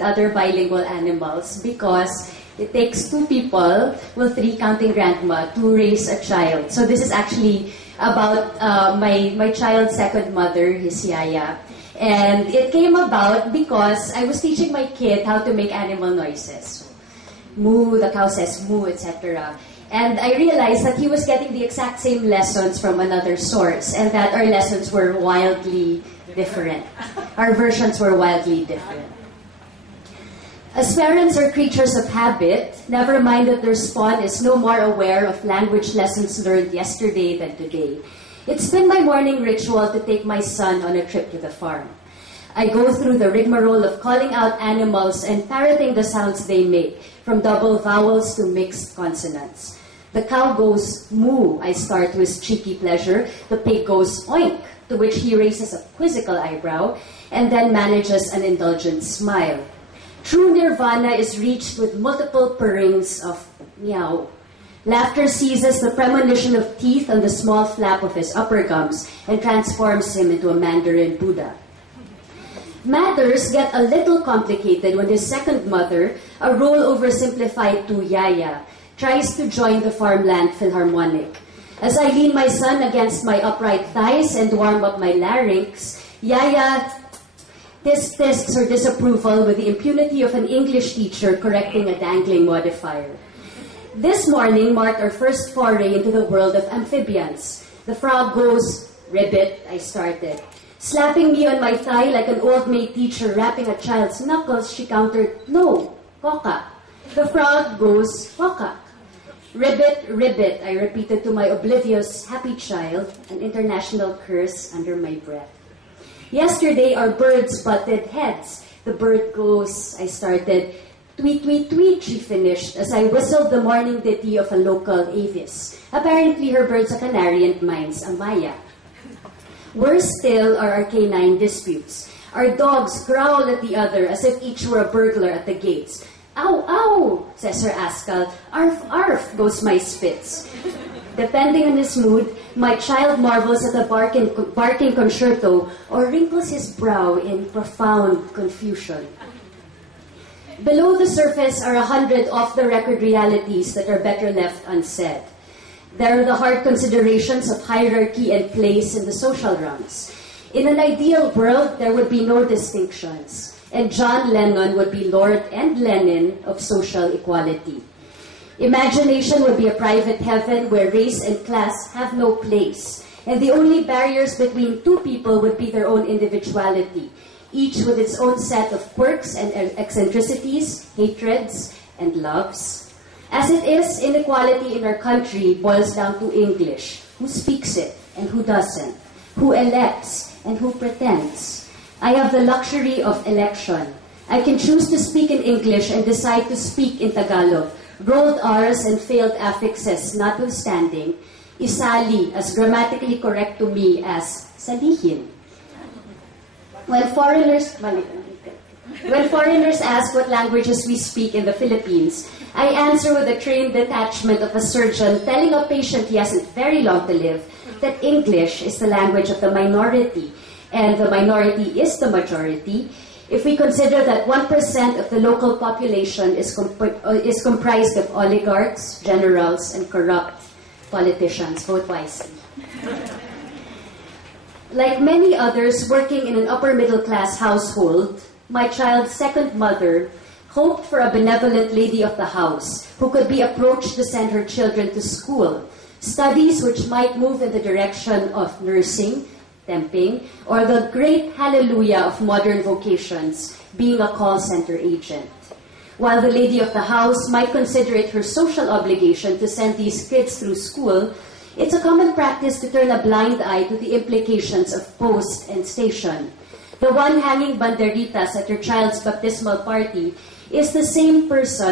and other bilingual animals because it takes 2 people, well 3 counting grandma, to raise a child. So this is actually about my child's second mother, his yaya. And it came about because I was teaching my kid how to make animal noises. Moo, the cow says moo, etc. And I realized that he was getting the exact same lessons from another source, and that our lessons were wildly different. Our versions were wildly different. As parents are creatures of habit, never mind that their spawn is no more aware of language lessons learned yesterday than today. It's been my morning ritual to take my son on a trip to the farm. I go through the rigmarole of calling out animals and parroting the sounds they make, from double vowels to mixed consonants. The cow goes moo, I start with cheeky pleasure. The pig goes oink, to which he raises a quizzical eyebrow, and then manages an indulgent smile. True nirvana is reached with multiple purrings of meow. Laughter seizes the premonition of teeth on the small flap of his upper gums and transforms him into a Mandarin Buddha. Matters get a little complicated when his second mother, a role oversimplified to Yaya, tries to join the farmland philharmonic. As I lean my son against my upright thighs and warm up my larynx, Yaya tests her disapproval with the impunity of an English teacher correcting a dangling modifier. This morning marked our first foray into the world of amphibians. The frog goes, ribbit, I started. Slapping me on my thigh like an old maid teacher rapping a child's knuckles, she countered, no, coca. The frog goes, coca. Ribbit, ribbit, I repeated to my oblivious, happy child, an international curse under my breath. Yesterday, our birds butted heads. The bird goes, I started, tweet, tweet, tweet, she finished, as I whistled the morning ditty of a local avis. Apparently, her bird's a canary and mine's a Maya. Worse still are our canine disputes. Our dogs growl at the other as if each were a burglar at the gates. Ow, ow, says her Ascal. Arf, arf, goes my Spitz. Depending on his mood, my child marvels at a barking concerto or wrinkles his brow in profound confusion. Below the surface are 100 off-the-record realities that are better left unsaid. There are the hard considerations of hierarchy and place in the social rungs. In an ideal world, there would be no distinctions, and John Lennon would be Lord and Lenin of social equality. Imagination would be a private heaven where race and class have no place, and the only barriers between 2 people would be their own individuality, each with its own set of quirks and eccentricities, hatreds, and loves. As it is, inequality in our country boils down to English. Who speaks it and who doesn't? Who elects and who pretends? I have the luxury of election. I can choose to speak in English and decide to speak in Tagalog. Rolled R's and failed affixes notwithstanding, isali as grammatically correct to me as salihin. When foreigners ask what languages we speak in the Philippines, I answer with a trained detachment of a surgeon telling a patient he hasn't very long to live that English is the language of the minority, and the minority is the majority. If we consider that 1% of the local population is comprised of oligarchs, generals, and corrupt politicians, vote wisely. Like many others working in an upper-middle-class household, my child's second mother hoped for a benevolent lady of the house who could be approached to send her children to school, studies which might move in the direction of nursing, temping, or the great hallelujah of modern vocations, being a call center agent. While the lady of the house might consider it her social obligation to send these kids through school, it's a common practice to turn a blind eye to the implications of post and station. The one hanging banderitas at your child's baptismal party is the same person